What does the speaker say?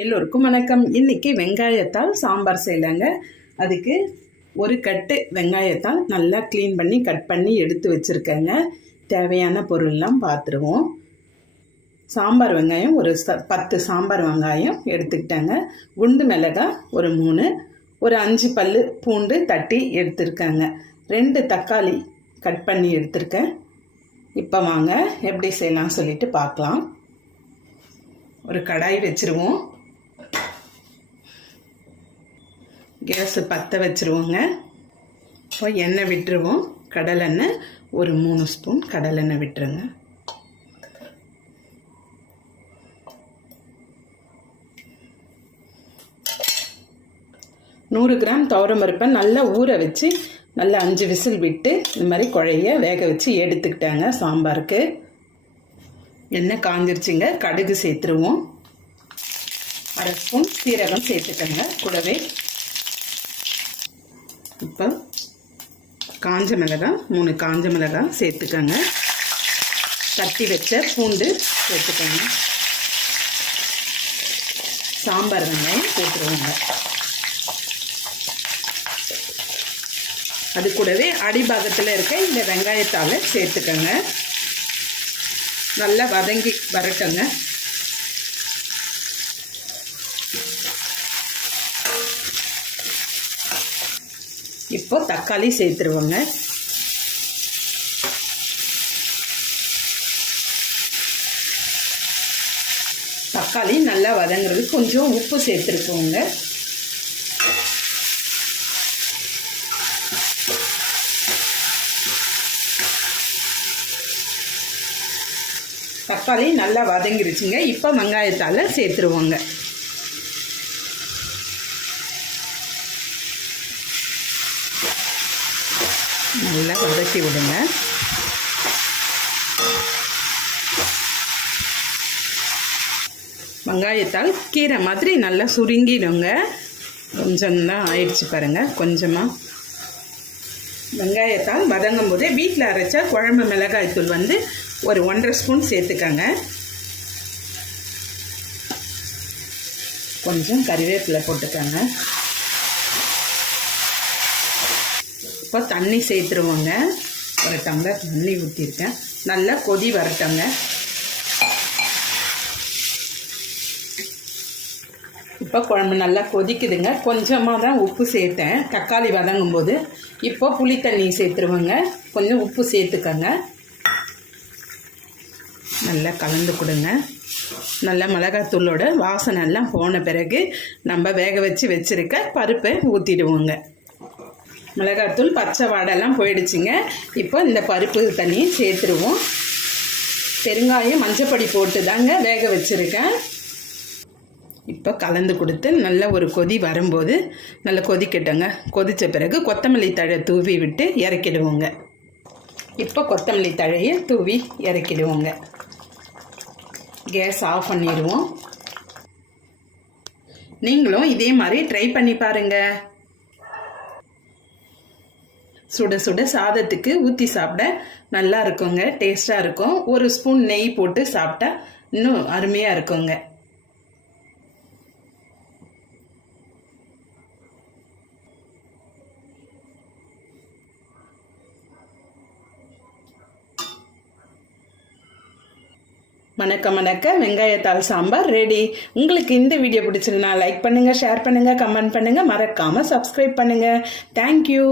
எல்லோருக்கும் வணக்கம். இன்றைக்கி வெங்காயத்தால் சாம்பார் செய்யலாங்க. அதுக்கு ஒரு கட்டு வெங்காயத்தால் நல்லா க்ளீன் பண்ணி கட் பண்ணி எடுத்து வச்சுருக்கேங்க. தேவையான பொருள்லாம் பார்த்துருவோம். சாம்பார் வெங்காயம் ஒரு 10 சாம்பார் வெங்காயம் எடுத்துக்கிட்டேங்க. குண்டு மிளகாய் ஒரு 3, ஒரு 5 பல் பூண்டு தட்டி எடுத்துருக்கேங்க. 2 தக்காளி கட் பண்ணி எடுத்துருக்கேன். இப்போ வாங்க எப்படி செய்யலாம் சொல்லிட்டு பார்க்கலாம். ஒரு கடாய் வச்சுருவோம். கேஸை பற்ற வச்சுருவோங்க. இப்போ எண்ணெய் விட்டுருவோம். கடலெண்ணெய் ஒரு 3 ஸ்பூன் கடலெண்ணெய் விட்டுருங்க. நூறு கிராம் துவரம்பருப்பை நல்லா ஊற வச்சு நல்லா 5 விசில் விட்டு இந்த மாதிரி குழைய வேக வச்சு எடுத்துக்கிட்டாங்க சாம்பாருக்கு. எண்ணெய் காஞ்சிருச்சுங்க. கடுகு சேர்த்துருவோம். 1/2 ஸ்பூன் சீரகம் சேர்த்துக்கங்க கூடவே. இப்போ காஞ்ச மிளகாய் 3 காஞ்ச மிளகாய் சேர்த்துக்கங்க. தட்டி வச்ச பூண்டு சேர்த்துக்கங்க. சாம்பார் வெங்காயம் போட்டுருவாங்க. அது கூடவே அடிபாகத்தில் இருக்க இந்த வெங்காயத்தால் சேர்த்துக்கங்க. நல்லா வதங்கி வரட்டுங்க. இப்போ தக்காளி சேர்த்துருவோங்க. தக்காளி நல்லா வதங்குறது கொஞ்சம் உப்பு சேர்த்துருக்கோங்க. தக்காளி நல்லா வதங்கிருச்சுங்க. இப்போ வெங்காயத்தால் சேர்த்துருவோங்க. நல்லா வதக்கி விடுங்க. வெங்காயத்தால் கீரை மாதிரி நல்லா சுருங்கிடுங்க. கொஞ்சம் தான் ஆயிடுச்சு பாருங்கள். கொஞ்சமாக வெங்காயத்தால் வதங்கும் போதே வீட்டில் அரைச்சா குழம்பு மிளகாய்த்தூள் ஒரு 1.5 ஸ்பூன் சேர்த்துக்கங்க. கொஞ்சம் கறிவேப்பிலை போட்டுக்கங்க. இப்போ தண்ணி சேர்த்துருவோங்க. ஒரு டம்ளர் தண்ணி ஊற்றிருக்கேன். நல்லா கொதி வரட்டங்க. இப்போ குழம்பு நல்லா கொதிக்குதுங்க. கொஞ்சமாக தான் உப்பு சேர்த்தேன் தக்காளி வதங்கும் போது. இப்போ புளி தண்ணி சேர்த்துருவோங்க. கொஞ்சம் உப்பு சேர்த்துக்கங்க. நல்லா கலந்து கொடுங்க. நல்லா மிளகாத்தூளோட வாசனை எல்லாம் போன பிறகு நம்ம வேக வச்சு வச்சுருக்க பருப்பை ஊற்றிடுவோங்க. மிளகாத்தூள் பச்சை வாடெல்லாம் போயிடுச்சுங்க. இப்போ இந்த பருப்பு தண்ணி சேர்த்துருவோம். பெருங்காயம் மஞ்சப்பொடி போட்டு தாங்க வேக வச்சுருக்கேன். இப்போ கலந்து கொடுத்து நல்ல ஒரு கொதி வரும்போது நல்லா கொதிக்கட்டுங்க. கொதித்த பிறகு கொத்தமல்லி தழை தூவி விட்டு இறக்கிடுவோங்க. இப்போ கொத்தமல்லி தழையை தூவி இறக்கிடுவோங்க. கேஸ் ஆஃப் பண்ணிடுவோம். நீங்களும் இதே மாதிரி ட்ரை பண்ணி பாருங்கள். சுட சுட சாதத்துக்கு ஊற்றி சாப்பிட நல்லா இருக்குங்க. டேஸ்ட்டாக இருக்கும். ஒரு ஸ்பூன் நெய் போட்டு சாப்பிட்டா இன்னும் அருமையாக இருக்குங்க. வணக்க வெங்காயத்தால் சாம்பார் ரெடி. உங்களுக்கு இந்த வீடியோ பிடிச்சிருந்தா லைக் பண்ணுங்கள், ஷேர் பண்ணுங்கள், கமெண்ட் பண்ணுங்கள். மறக்காமல் சப்ஸ்கிரைப் பண்ணுங்கள். தேங்க்யூ.